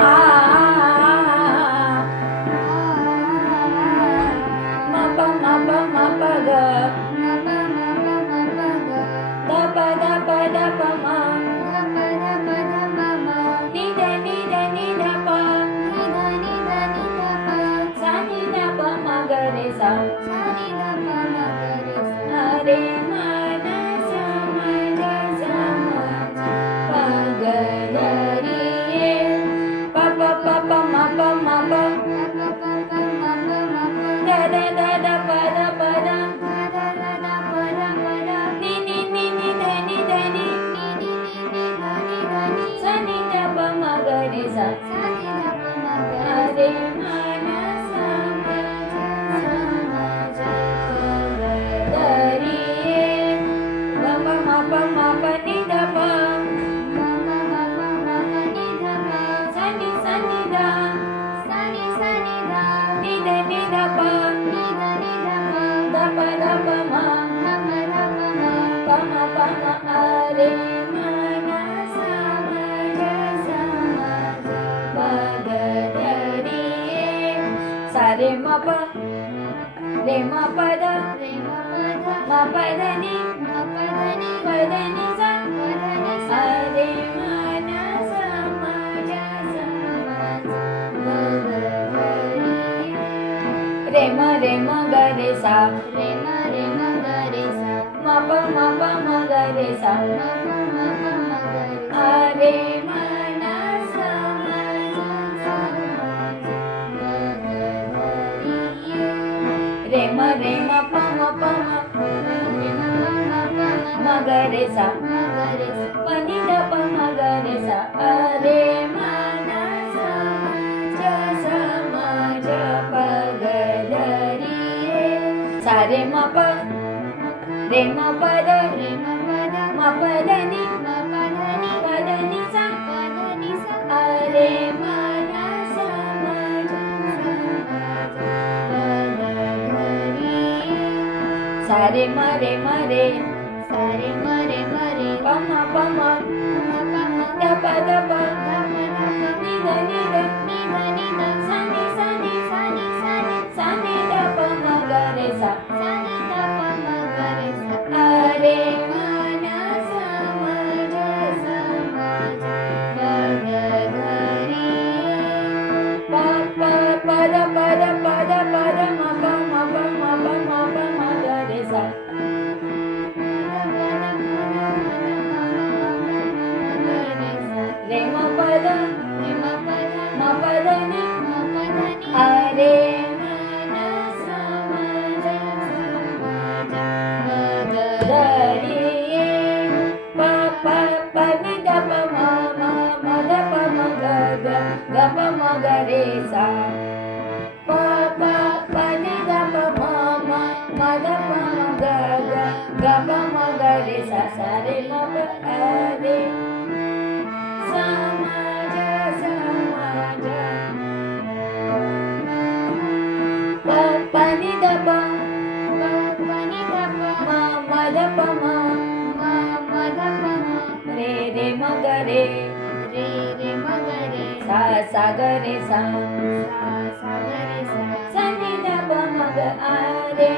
ಆ ಮಪ ಮಪ ಮಪ ಗ ದಪ ದಪ ದಪ ಮ ನಿಧ ನಿಧ ನಿಧ ಪ ಸ ನಿಧ ಪ ಮ ಗ ರೆ ಸ ಹರೆ ಮನಸ ಮಜ ಸಮಜ ಪ ಗ ಗ ರಿ ಯೆ ಪ ಪ ಪ ಪ ಮ ಪ ಮ ಪ ದ ದ ದ ದ ಪ ದ ಪ ದ ನಿ ನಿ ನಿ ನಿ ಧ ನಿ ಧ ನಿ ಸ ನಿ ಧ ಪ ಮ ಗ ರೆ ಸ ಹರೆ ಮನಸ ಮಜ ಸಮಜ ಪ ಗ ಗ ರಿ ಯೆ ಗ ಪ ಮ ಪ ಮ ಪ ನಿ ಧ ಪ ಸ ನಿ ಧ ನಿ ಧ ನಿ ಧ ಪ ದ ಪ ದ ಪ ಮ ಪ ಮ ಪ ಮ ಹರೆ ಮನಸ ಮಜ ಸಮಜ ಪ ಗ ಗ ರಿ ಯೆ ಸ ರೆ ಮ ಪ ರೆ ಮ ಪ ದ ಮ ಪ ದ ನಿ ಪ ದ ನಿ ಸ ಹರೆ ಮನಸ ಮಜ ಸಮಜ ಪ ಗ ಗ ರಿ ಯೆ ರೆ ಮ ಗ ರೆ ಸ ಮ ಪ ಮ ಗ ರೆ ಸ ಹರೆ ಮನಸ ಮಜ ಸಮಜ ಪ ಗ ಗ ರಿ ಯೆ ರೆ ಮ ಪ ಮ ಮ ಗ ರೆ ಸ ಪ ನಿ ಧ ಪ ಮ ಗ ರೆ ಸ ಹರೆ ಮನಸ ಮಜ ಸಮಜ ಪ ಗ ಗ ರಿ ಯೆ ಸ ರೆ ಮ ಪ ದ ಮ ಪ ದ ನಿ ಪ ದ ನಿ ಸ ಹರೆ ಮನಸ ಮಜ ಸಮಜ ಪ ಗ ಗ ರಿ ಯೆ ಸ ರೆ ಮ ರೆ ಪ ಮ ದ ಪ ದ ಪ ನಿ ಧ ನಿ ಧ ಸ ನಿ ಸ ನಿ ಧ ಪ ಮ ಗ ರೆ ಸ ಹರೆ ಮನಸ ಮಜ ಸಮಜ ಪ ಗ ಗ ರಿ ಯೆ ಪ ಪ ಪ ದ ಪ ದ ಪ ದ ಪ ದ ಮ ಪ ಮ ಗ ರೆ ಸ ರೆ ಮ ಪ ದ ಮ ಪ ದ ನಿ ಹರೆ ಮನಸ ಮಜ ಸಮಜ ಪ ಗ ಗ ರಿ ಯೆ ಪ ಪ ಪ ನಿ ಧ ಪ ಮ ದ ಪ ಮ ಗ ಪ ಮ ಗ ರೆ ಸ ಪ ಪ ಪ ನಿ ಧ ಪ ಮ ದ ಪ ಮ ಗ ಪ ಮ ಗ ರೆ ಸ ಸ ರೆ ಮ ಪ ಹರೆ ಸಮಜ ಪ ಪ ನಿ ಧ ಪ ಮ ದ ಪ ಮ ರೆ ಮ ಗ ರೆ ಸ ಗ ರೆ ಸ ಸ ನಿ ಧ ಪ ಮ ಗ ಹರೆ